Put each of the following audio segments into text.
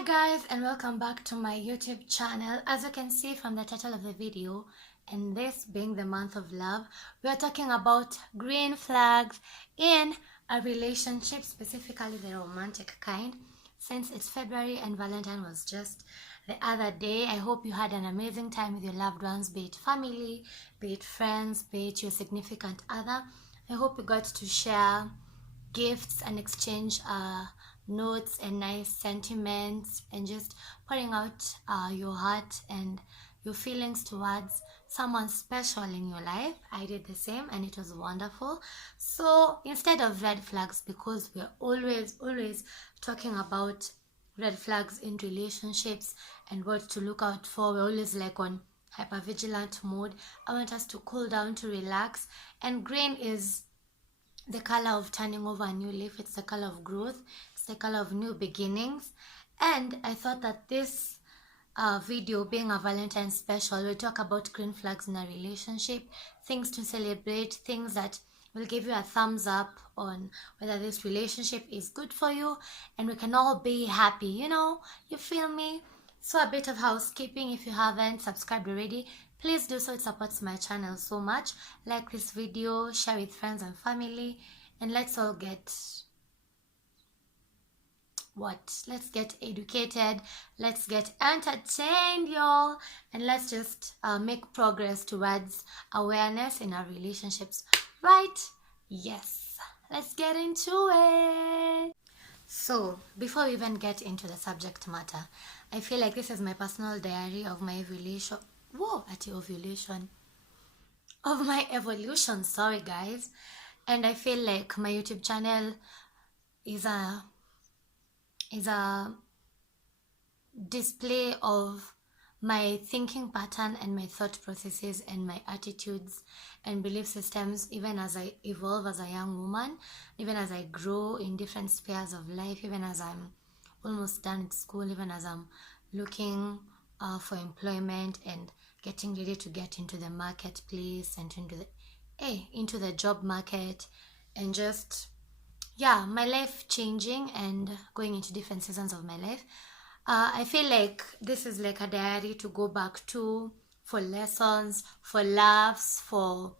Hi guys, and welcome back to my YouTube channel. As you can see from the title of the video, and this being the month of love, we are talking about green flags in a relationship, specifically the romantic kind. Since it's February and Valentine was just the other day, I hope you had an amazing time with your loved ones, be it family, be it friends, be it your significant other. I hope you got to share gifts and exchange notes and nice sentiments, and just pouring out your heart and your feelings towards someone special in your life. I did the same and it was wonderful. So instead of red flags, because we're always talking about red flags in relationships and what to look out for, we're always like on hypervigilant mode. I want us to cool down, to relax. And green is the color of turning over a new leaf. It's the color of growth. It's the color of new beginnings. And I thought that this video, being a Valentine special, will talk about green flags in a relationship, things to celebrate, things that will give you a thumbs up on whether this relationship is good for you, and we can all be happy, you feel me? So a bit of housekeeping: if you haven't subscribed already, please do so. It supports my channel so much. Like this video, share with friends and family, and let's all get let's get educated, let's get entertained, y'all, and let's just make progress towards awareness in our relationships, right? Yes, let's get into it. So before we even get into the subject matter, I feel like this is my personal diary of my evolution. Of my evolution, sorry guys. And I feel like my YouTube channel is a display of my thinking pattern and my thought processes and my attitudes and belief systems, even as I evolve as a young woman, even as I grow in different spheres of life, even as I'm almost done with school, even as I'm looking for employment and getting ready to get into the marketplace and into the job market, and just my life changing and going into different seasons of my life. I feel like this is like a diary to go back to, for lessons, for laughs, for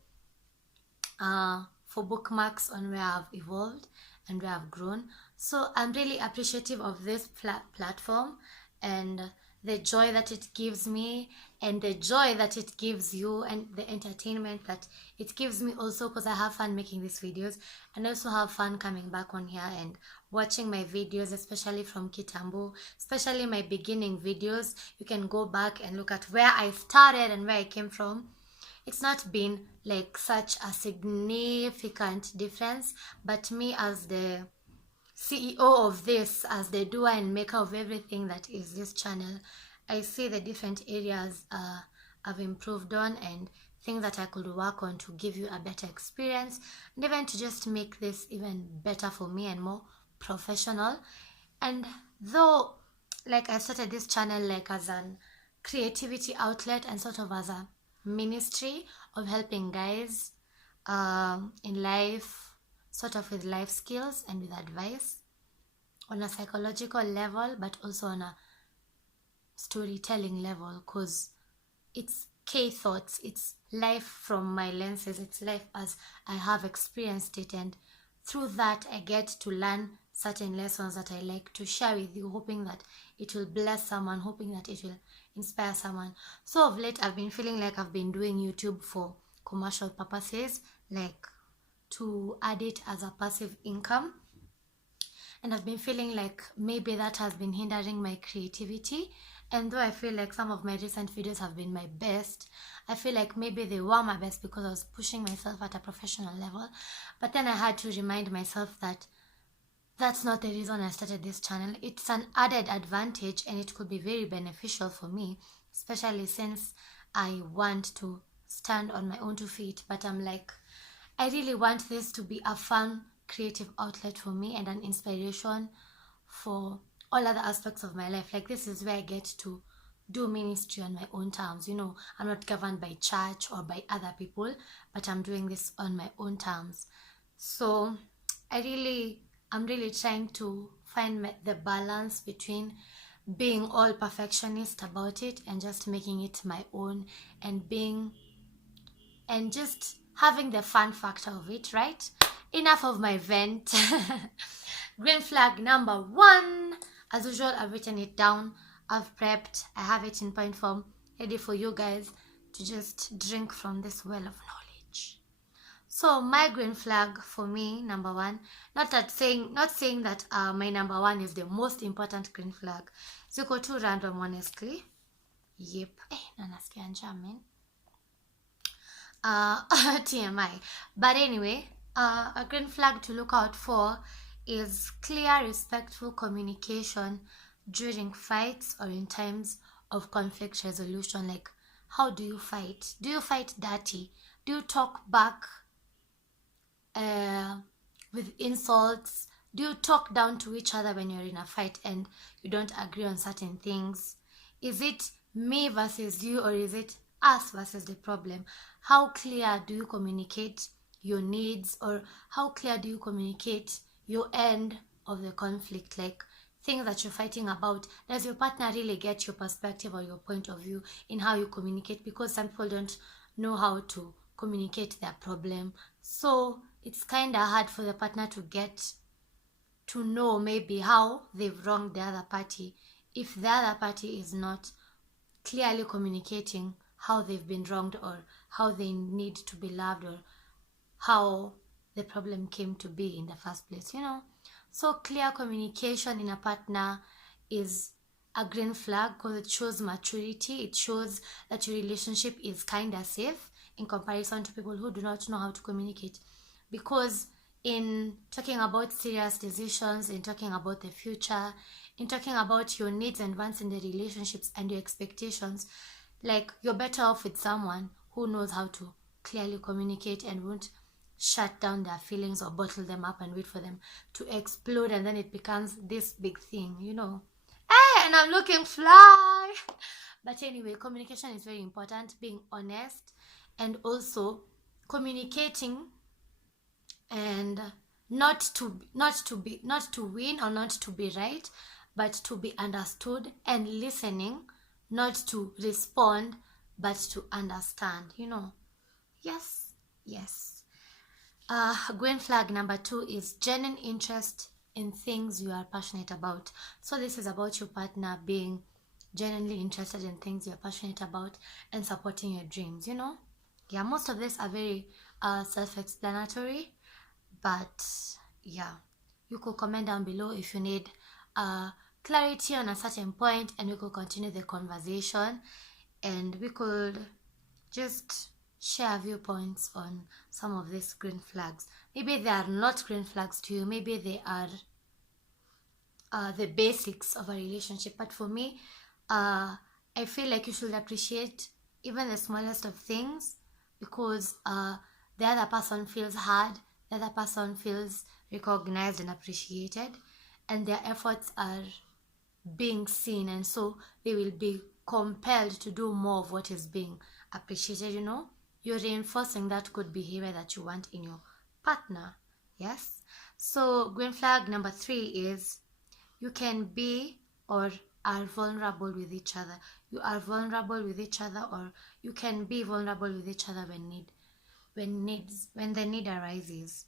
bookmarks on where I've evolved and where I've grown. So I'm really appreciative of this platform and the joy that it gives me, and the joy that it gives you, and the entertainment that it gives me also, because I have fun making these videos, and I also have fun coming back on here and watching my videos, especially from Kitambo, especially my beginning videos. You can go back and look at where I started and where I came from. It's not been like such a significant difference, but me as the CEO of this, as the doer and maker of everything that is this channel, I see the different areas I've improved on, and things that I could work on to give you a better experience, and even to just make this even better for me and more professional. And though, like, I started this channel like as an creativity outlet and sort of as a ministry of helping guys in life, sort of with life skills and with advice on a psychological level, but also on a storytelling level, because it's K thoughts, it's life from my lenses, it's life as I have experienced it, and through that I get to learn certain lessons that I like to share with you, hoping that it will bless someone, hoping that it will inspire someone. So of late I've been feeling like I've been doing YouTube for commercial purposes, like to add it as a passive income, and I've been feeling like maybe that has been hindering my creativity. And though I feel like some of my recent videos have been my best, I feel like maybe they were my best because I was pushing myself at a professional level. But then I had to remind myself that that's not the reason I started this channel. It's an added advantage, and it could be very beneficial for me, especially since I want to stand on my own 2 feet. But I'm like, I really want this to be a fun, creative outlet for me and an inspiration for all other aspects of my life. Like, this is where I get to do ministry on my own terms. I'm not governed by church or by other people, but I'm doing this on my own terms. So I'm really trying to find the balance between being all perfectionist about it and just making it my own, and just having the fun factor of it, right? Enough of my vent. Green flag number 1. As usual, I've written it down. I've prepped. I have it in point form, ready for you guys to just drink from this well of knowledge. So my green flag for me, number 1, not saying that my number 1 is the most important green flag. Ziko too random, honestly. Yep. Nanasikia njaa, man. TMI. But anyway, a green flag to look out for is clear, respectful communication during fights or in times of conflict resolution. Like, how do you fight? Do you fight dirty? Do you talk back with insults? Do you talk down to each other when you're in a fight and you don't agree on certain things? Is it me versus you, or is it us versus the problem? How clear do you communicate your needs, or how clear do you communicate your end of the conflict? Like, things that you're fighting about, does your partner really get your perspective or your point of view in how you communicate? Because some people don't know how to communicate their problem, so it's kind of hard for the partner to get to know maybe how they've wronged the other party if the other party is not clearly communicating how they've been wronged, or how they need to be loved, or how the problem came to be in the first place, you know. So clear communication in a partner is a green flag, because it shows maturity. It shows that your relationship is kind of safe in comparison to people who do not know how to communicate. Because in talking about serious decisions, in talking about the future, in talking about your needs and wants in the relationships and your expectations, like, you're better off with someone who knows how to clearly communicate and won't shut down their feelings or bottle them up and wait for them to explode, and then it becomes this big thing, you know. Hey, and I'm looking fly. But anyway, communication is very important, being honest, and also communicating, and not to win or not to be right, but to be understood, and listening, not to respond but to understand, you know. Yes. Green flag number 2 is genuine interest in things you are passionate about. So this is about your partner being genuinely interested in things you're passionate about and supporting your dreams, you know. Yeah, most of these are very self-explanatory, but yeah, you could comment down below if you need clarity on a certain point, and we could continue the conversation, and we could just share viewpoints on some of these green flags. Maybe they are not green flags to you, maybe they are the basics of a relationship, but for me, I feel like you should appreciate even the smallest of things, because the other person feels heard, the other person feels recognized and appreciated, and their efforts are being seen, and so they will be compelled to do more of what is being appreciated, you know. You're reinforcing that good behavior that you want in your partner. Yes. So green flag number 3 is you can be or are vulnerable with each other. You are vulnerable with each other, or you can be vulnerable with each other when the need arises.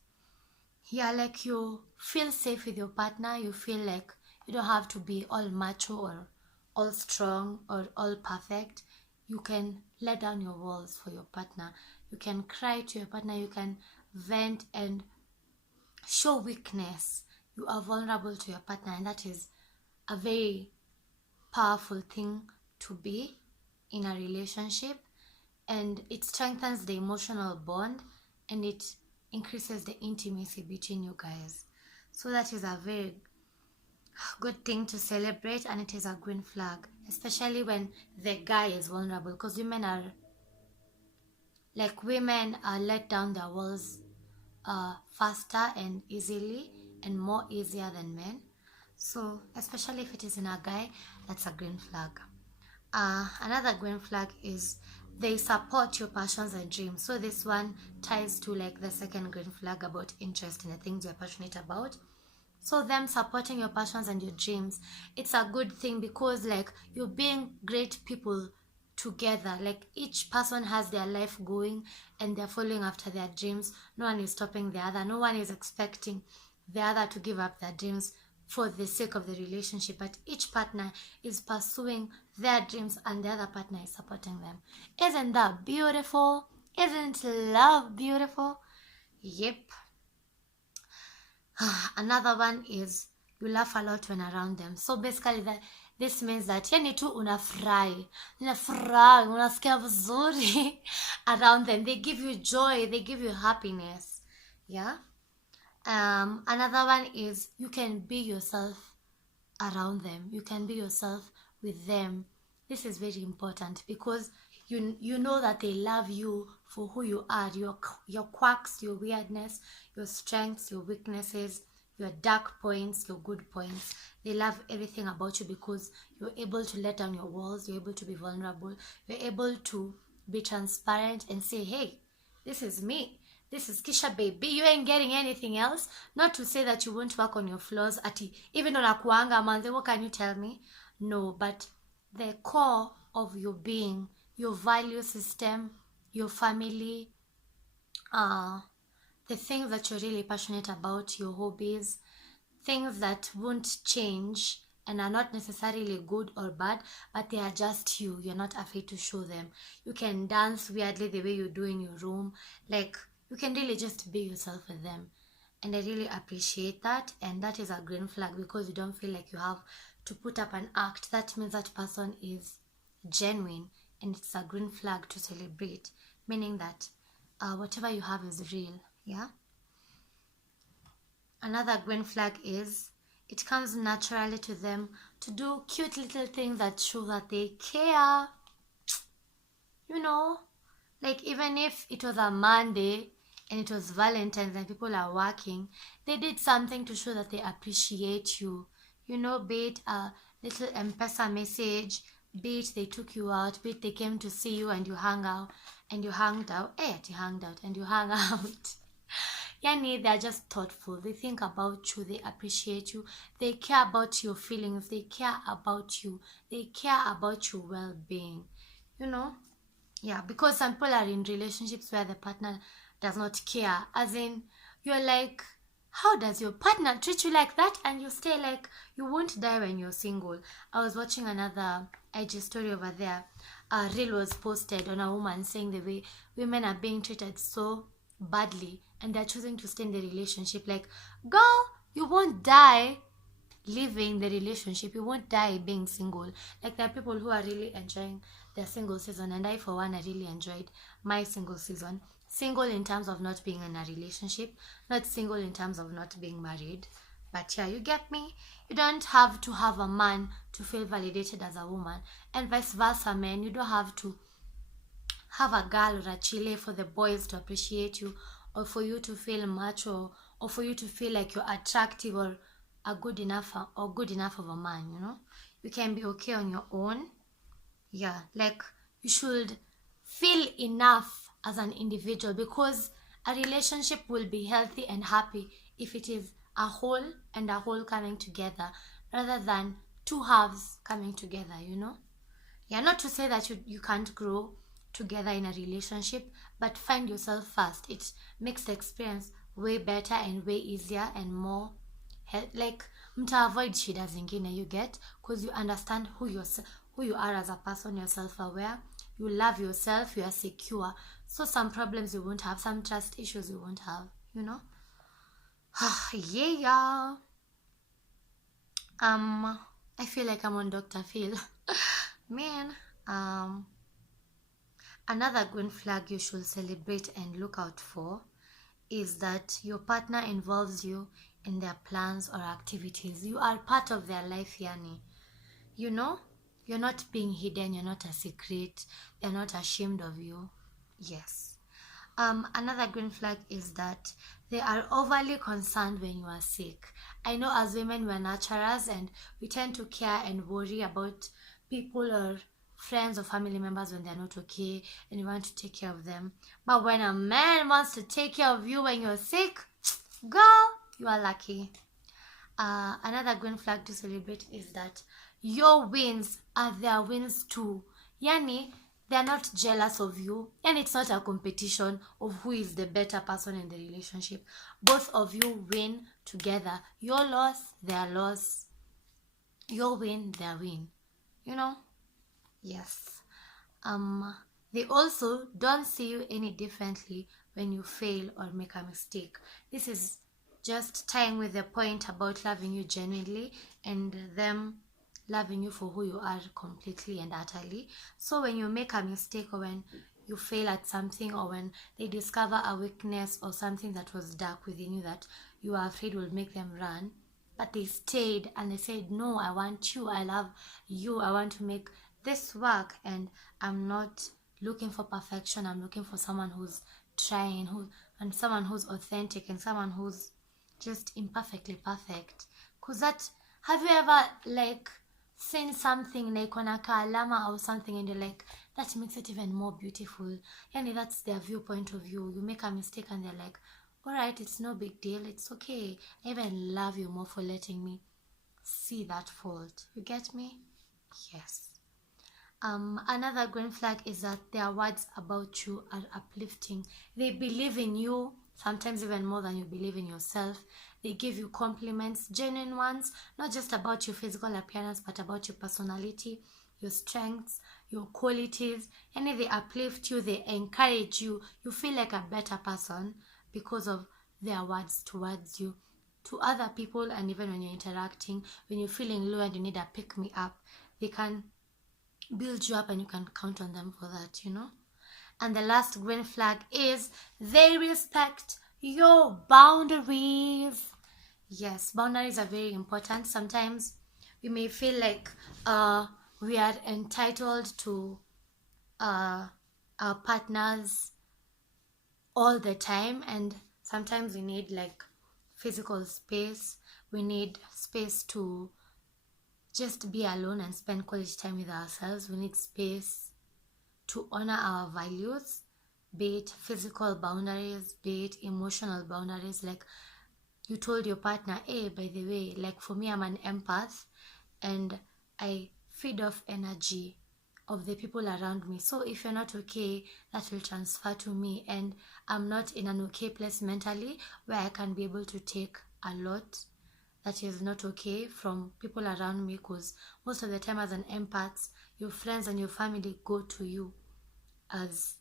Yeah, like, you feel safe with your partner. You feel like you don't have to be all macho or all strong or all perfect. You can let down your walls for your partner. You can cry to your partner. You can vent and show weakness. You are vulnerable to your partner, and that is a very powerful thing to be in a relationship, and it strengthens the emotional bond, and it increases the intimacy between you guys. So that is a very good thing to celebrate, and it is a green flag, especially when the guy is vulnerable, because women are let down their walls faster and easily, and more easier than men. So especially if it is in a guy, that's a green flag. Another green flag is they support your passions and dreams. So this one ties to like the second green flag about interest in the things you're passionate about. So them supporting your passions and your dreams, it's a good thing, because like you're being great people together. Like each person has their life going and they're following after their dreams. No one is stopping the other. No one is expecting the other to give up their dreams for the sake of the relationship, but each partner is pursuing their dreams and the other partner is supporting them. Isn't that beautiful? Isn't love beautiful? Yep. Another one is you laugh a lot when around them. So basically that this means that yani tu unafurahi, unasikia vizuri around them. They give you joy, they give you happiness. Yeah. Another one is you can be yourself around them. You can be yourself with them. This is very important because you know that they love you for who you are, your quirks, your weirdness, your strengths, your weaknesses, your dark points, your good points. They love everything about you because you're able to let down your walls, you're able to be vulnerable, you're able to be transparent and say, hey, this is me. This is Kisha, baby. You ain't getting anything else. Not to say that you won't work on your flaws. Even on a kuanga man, what can you tell me? No, but the core of your being, your value system, your family, the things that you're really passionate about, your hobbies, things that won't change and are not necessarily good or bad, but they are just you. You're not afraid to show them. You can dance weirdly the way you do in your room. Like, you can really just be yourself with them. And I really appreciate that. And that is a green flag because you don't feel like you have to put up an act. That means that person is genuine. And it's a green flag to celebrate. Meaning that whatever you have is real. Yeah. Another green flag is it comes naturally to them to do cute little things that show that they care. You know, like even if it was a Monday and it was Valentine's and people are working, they did something to show that they appreciate you. You know, be it a little M-Pesa message, be it they took you out, be it they came to see you and you hung out and you hung out. You hung out and you hung out. Yani, they're just thoughtful. They think about you. They appreciate you. They care about your feelings. They care about you. They care about your well-being. You know? Yeah, because some people are in relationships where the partner does not care. As in, you're like, how does your partner treat you like that? And you stay like, you won't die when you're single. I was watching another IG story over there. A reel was posted on a woman saying the way women are being treated so badly and they're choosing to stay in the relationship. Like, girl, you won't die living the relationship. You won't die being single. Like, there are people who are really enjoying their single season, and I for one, I really enjoyed my single season. Single in terms of not being in a relationship, not single in terms of not being married. But yeah, you get me. You don't have to have a man to feel validated as a woman, and vice versa, men. You don't have to have a girl or a chile for the boys to appreciate you, or for you to feel macho, or for you to feel like you're attractive or a good enough of a man. You know, you can be okay on your own. Yeah, like you should feel enough as an individual, because a relationship will be healthy and happy if it is a whole and a whole coming together rather than two halves coming together, you know. Yeah, not to say that you can't grow together in a relationship, but find yourself first. It makes the experience way better and way easier and more like mta avoid shida zingine, you get, because you understand who you are as a person. You're self-aware, you love yourself, you are secure, so some problems you won't have, some trust issues you won't have, you know. Yeah. I feel like I'm on Dr. Phil. Man. Another green flag you should celebrate and look out for is that your partner involves you in their plans or activities. You are part of their life, yani. You know, you're not being hidden, you're not a secret, they're not ashamed of you. Yes. Another green flag is that they are overly concerned when you are sick. I know as women we're naturals and we tend to care and worry about people or friends or family members when they're not okay and you want to take care of them. But when a man wants to take care of you when you're sick, girl, you are lucky. Another green flag to celebrate is that your wins are their wins too. Yani, they're not jealous of you, and it's not a competition of who is the better person in the relationship. Both of you win together. Your loss, their loss. Your win, their win. You know? Yes. They also don't see you any differently when you fail or make a mistake. This is just tying with the point about loving you genuinely and them loving you for who you are completely and utterly. So when you make a mistake, or when you fail at something, or when they discover a weakness or something that was dark within you that you are afraid will make them run, but they stayed and they said, no, I want you, I love you, I want to make this work, and I'm not looking for perfection, I'm looking for someone who's trying, and someone who's authentic, and someone who's just imperfectly perfect. Cause that, have you ever like seen something like on a alama or something, and you're like, that makes it even more beautiful? Yani, that's their viewpoint of you. You make a mistake and they're like, all right, it's no big deal, it's okay, I even love you more for letting me see that fault. You get me? Yes. Another green flag is that their words about you are uplifting. They believe in you, sometimes even more than you believe in yourself. They give you compliments, genuine ones, not just about your physical appearance, but about your personality, your strengths, your qualities. And if they uplift you, they encourage you, you feel like a better person because of their words towards you. To other people, and even when you're interacting, when you're feeling low and you need a pick me up, they can build you up, and you can count on them for that, you know. And the last green flag is they respect your boundaries. Yes, boundaries are very important. Sometimes we may feel like we are entitled to our partners all the time, and sometimes we need like physical space. We need space to just be alone and spend quality time with ourselves. We need space to honor our values, be it physical boundaries, be it emotional boundaries. Like you told your partner, hey, by the way, like for me, I'm an empath and I feed off energy of the people around me. So if you're not okay, that will transfer to me, and I'm not in an okay place mentally where I can be able to take a lot that is not okay from people around me, because most of the time as an empath, your friends and your family go to you as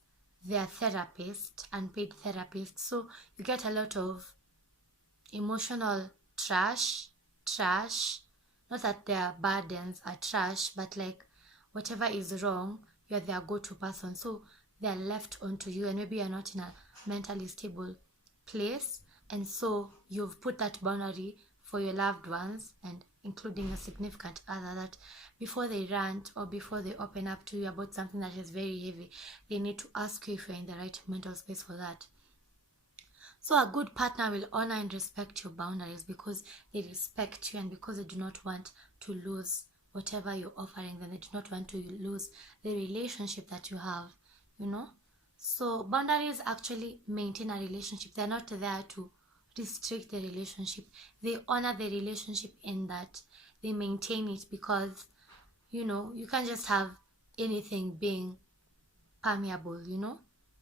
their therapist, unpaid therapist. So you get a lot of emotional trash. Not that their burdens are trash, but like whatever is wrong, you're their go-to person. So they're left onto you, and maybe you're not in a mentally stable place, and so you've put that boundary for your loved ones, and including a significant other, that before they rant or before they open up to you about something that is very heavy, they need to ask you if you're in the right mental space for that. So a good partner will honor and respect your boundaries because they respect you, and because they do not want to lose whatever you're offering them. They do not want to lose the relationship that you have, you know. So boundaries actually maintain a relationship. They're not there to restrict the relationship. They honor the relationship in that they maintain it, because you know you can't just have anything being permeable, you know.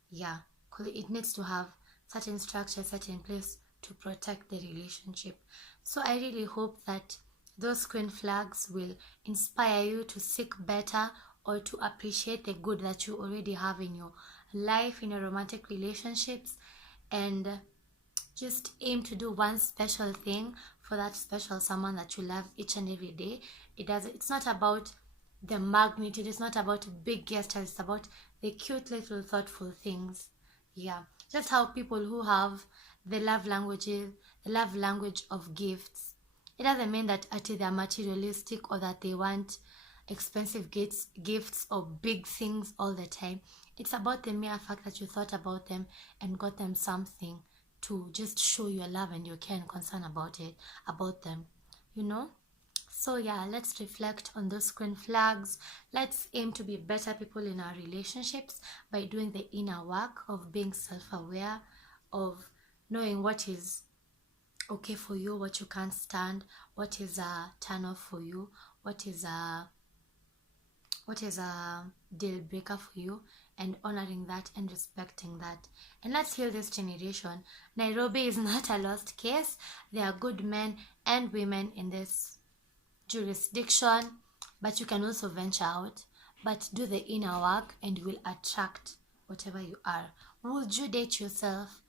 Yeah, because it needs to have certain structure, certain place to protect the relationship. So I really hope that those green flags will inspire you to seek better, or to appreciate the good that you already have in your life, in your romantic relationships, and just aim to do one special thing for that special someone that you love each and every day. It's not about the magnitude, it's not about big gestures, it's about the cute little thoughtful things. Yeah, just how people who have the love language of gifts. It doesn't mean that they're materialistic, or that they want expensive gifts or big things all the time. It's about the mere fact that you thought about them and got them something to just show your love and your care and concern about them, you know. So yeah, let's reflect on those green flags. Let's aim to be better people in our relationships by doing the inner work of being self-aware, of knowing what is okay for you, what you can't stand, what is a turn off for you, what is a deal breaker for you, and honoring that and respecting that. And let's heal this generation. Nairobi is not a lost case. There are good men and women in this jurisdiction, but you can also venture out, but do the inner work and you will attract whatever you are. Would you date yourself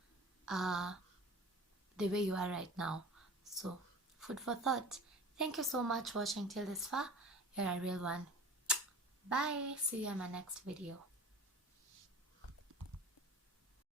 the way you are right now? So food for thought. Thank you so much for watching till this far. You're a real one. Bye. See you in my next video.